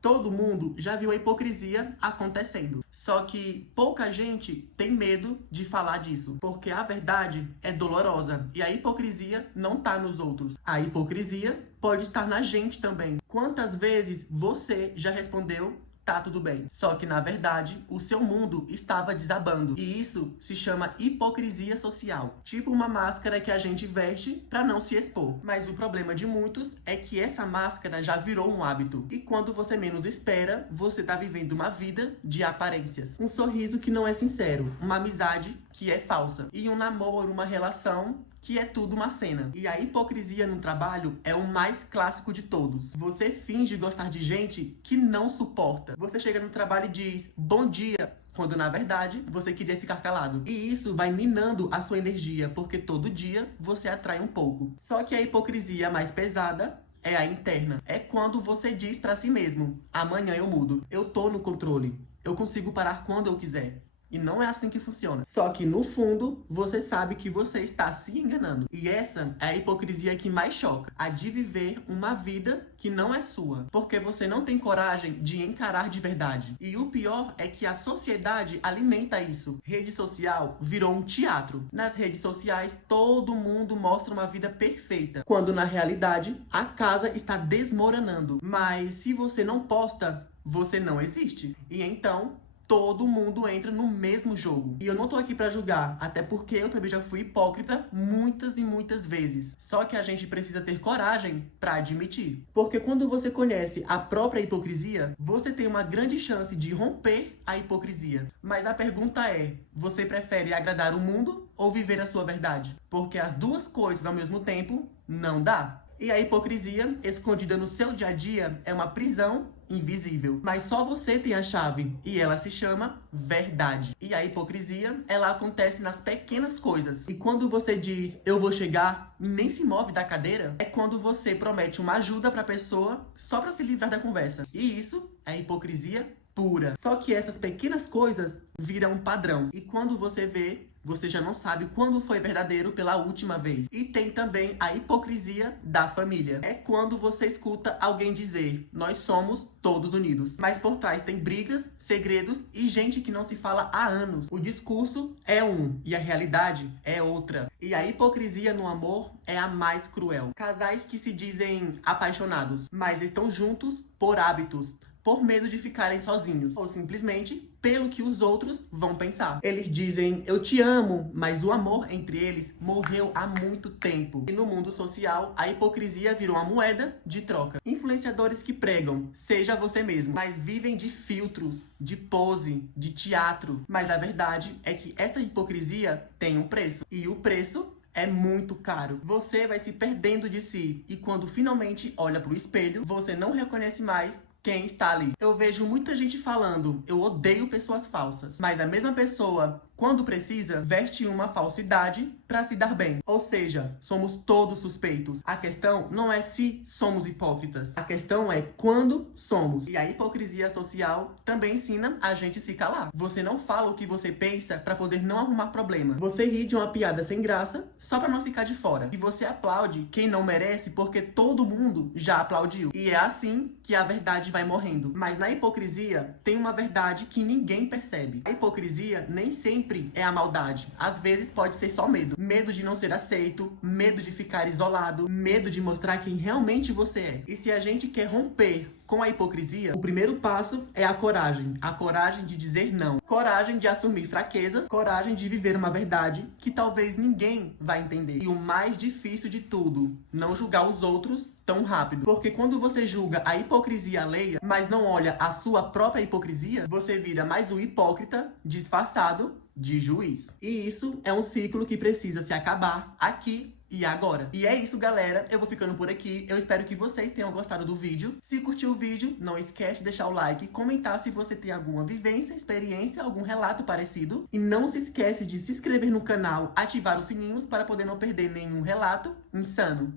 Todo mundo já viu a hipocrisia acontecendo. Só que pouca gente tem medo de falar disso, porque a verdade é dolorosa e a hipocrisia não tá nos outros. A hipocrisia pode estar na gente também. Quantas vezes você já respondeu tá tudo bem? Só que na verdade, o seu mundo estava desabando. E isso se chama hipocrisia social. Tipo uma máscara que a gente veste para não se expor. Mas o problema de muitos é que essa máscara já virou um hábito. E quando você menos espera, você tá vivendo uma vida de aparências. Um sorriso que não é sincero, uma amizade que é falsa, e um namoro, uma relação que é tudo uma cena. E a hipocrisia no trabalho é o mais clássico de todos. Você finge gostar de gente que não suporta. Você chega no trabalho e diz bom dia, quando na verdade você queria ficar calado. E isso vai minando a sua energia, porque todo dia você atrai um pouco. Só que a hipocrisia mais pesada é a interna. É quando você diz pra si mesmo: amanhã eu mudo, eu tô no controle, eu consigo parar quando eu quiser. E não é assim que funciona. Só que no fundo, você sabe que você está se enganando. E essa é a hipocrisia que mais choca. A de viver uma vida que não é sua. Porque você não tem coragem de encarar de verdade. E o pior é que a sociedade alimenta isso. Rede social virou um teatro. Nas redes sociais, todo mundo mostra uma vida perfeita. Quando na realidade, a casa está desmoronando. Mas se você não posta, você não existe. E então todo mundo entra no mesmo jogo. E eu não tô aqui pra julgar, até porque eu também já fui hipócrita muitas e muitas vezes. Só que a gente precisa ter coragem pra admitir. Porque quando você conhece a própria hipocrisia, você tem uma grande chance de romper a hipocrisia. Mas a pergunta é, você prefere agradar o mundo ou viver a sua verdade? Porque as duas coisas ao mesmo tempo não dá. E a hipocrisia, escondida no seu dia a dia, é uma prisão invisível. Mas só você tem a chave, e ela se chama verdade. E a hipocrisia, ela acontece nas pequenas coisas. E quando você diz, eu vou chegar, e nem se move da cadeira, é quando você promete uma ajuda pra pessoa só pra se livrar da conversa. E isso é hipocrisia pura. Só que essas pequenas coisas viram um padrão. E quando você vê, você já não sabe quando foi verdadeiro pela última vez. E tem também a hipocrisia da família. É quando você escuta alguém dizer, nós somos todos unidos. Mas por trás tem brigas, segredos e gente que não se fala há anos. O discurso é um e a realidade é outra. E a hipocrisia no amor é a mais cruel. Casais que se dizem apaixonados, mas estão juntos por hábitos, por medo de ficarem sozinhos, ou simplesmente pelo que os outros vão pensar. Eles dizem, eu te amo, mas o amor entre eles morreu há muito tempo. E no mundo social, a hipocrisia virou uma moeda de troca. Influenciadores que pregam, seja você mesmo, mas vivem de filtros, de pose, de teatro. Mas a verdade é que essa hipocrisia tem um preço. E o preço é muito caro. Você vai se perdendo de si. E quando finalmente olha pro espelho, você não reconhece mais quem está ali. Eu vejo muita gente falando, eu odeio pessoas falsas. Mas a mesma pessoa, quando precisa, veste uma falsidade para se dar bem. Ou seja, somos todos suspeitos. A questão não é se somos hipócritas. A questão é quando somos. E a hipocrisia social também ensina a gente se calar. Você não fala o que você pensa para poder não arrumar problema. Você ri de uma piada sem graça só para não ficar de fora. E você aplaude quem não merece porque todo mundo já aplaudiu. E é assim que a verdade vai morrendo. Mas na hipocrisia tem uma verdade que ninguém percebe. A hipocrisia nem sempre é a maldade. Às vezes pode ser só medo. Medo de não ser aceito, medo de ficar isolado, medo de mostrar quem realmente você é. E se a gente quer romper com a hipocrisia, o primeiro passo é a coragem de dizer não, coragem de assumir fraquezas, coragem de viver uma verdade que talvez ninguém vai entender. E o mais difícil de tudo, não julgar os outros tão rápido. Porque quando você julga a hipocrisia alheia, mas não olha a sua própria hipocrisia, você vira mais um hipócrita disfarçado de juiz. E isso é um ciclo que precisa se acabar aqui e agora. E é isso, galera. Eu vou ficando por aqui. Eu espero que vocês tenham gostado do vídeo. Se curtiu o vídeo, não esquece de deixar o like, comentar se você tem alguma vivência, experiência, algum relato parecido. E não se esquece de se inscrever no canal, ativar os sininhos para poder não perder nenhum relato insano.